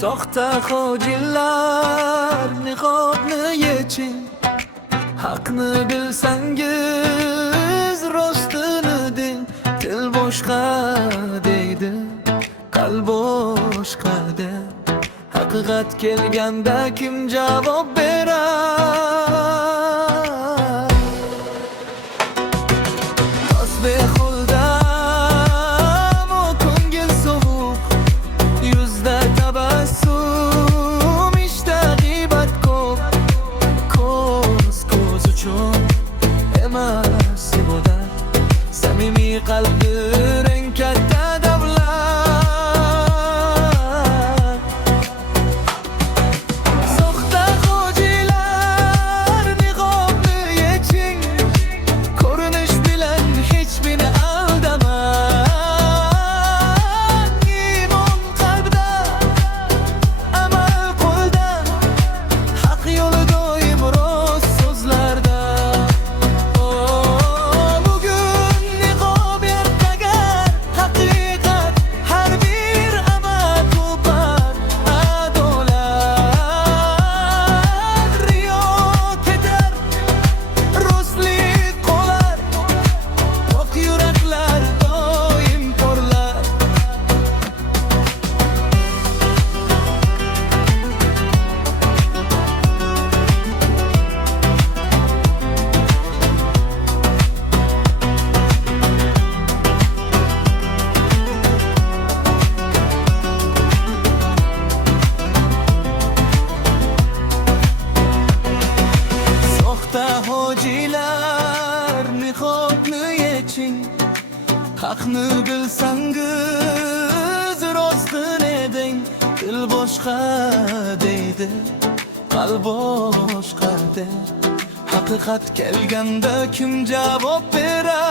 soxta xo'jillar niqobni yeching, haqni bilsangiz rostini deng. Til boshqa deydi, qalb boshqa de. Haqiqat kelganda kim javob berar? Do'st behuldam o ko'ngil sovuq, yuzda tabassum, ishda g'iybat ko'p. Ko'z uchun emas ibodat, samimiy qalbni eng katta davlat. Soxta xo'jilar niqobni yeching, ko'rinish bilan hech meni aldamang. Iymon qalbda, amal qo'lda, haq yo'li doim rost so'zlarda. Bugun niqob ertagar haqiqat, har bir amal ko'par adolat. Riyo ketar, rostlik qolar, pok yuraklar doim porlar. Soxta xo'jilar niqobni yeching, haqni bilsangiz rostini deng. Til boshqa deydi, qalb boshqa de. Haqiqat kelganda kim javob berar?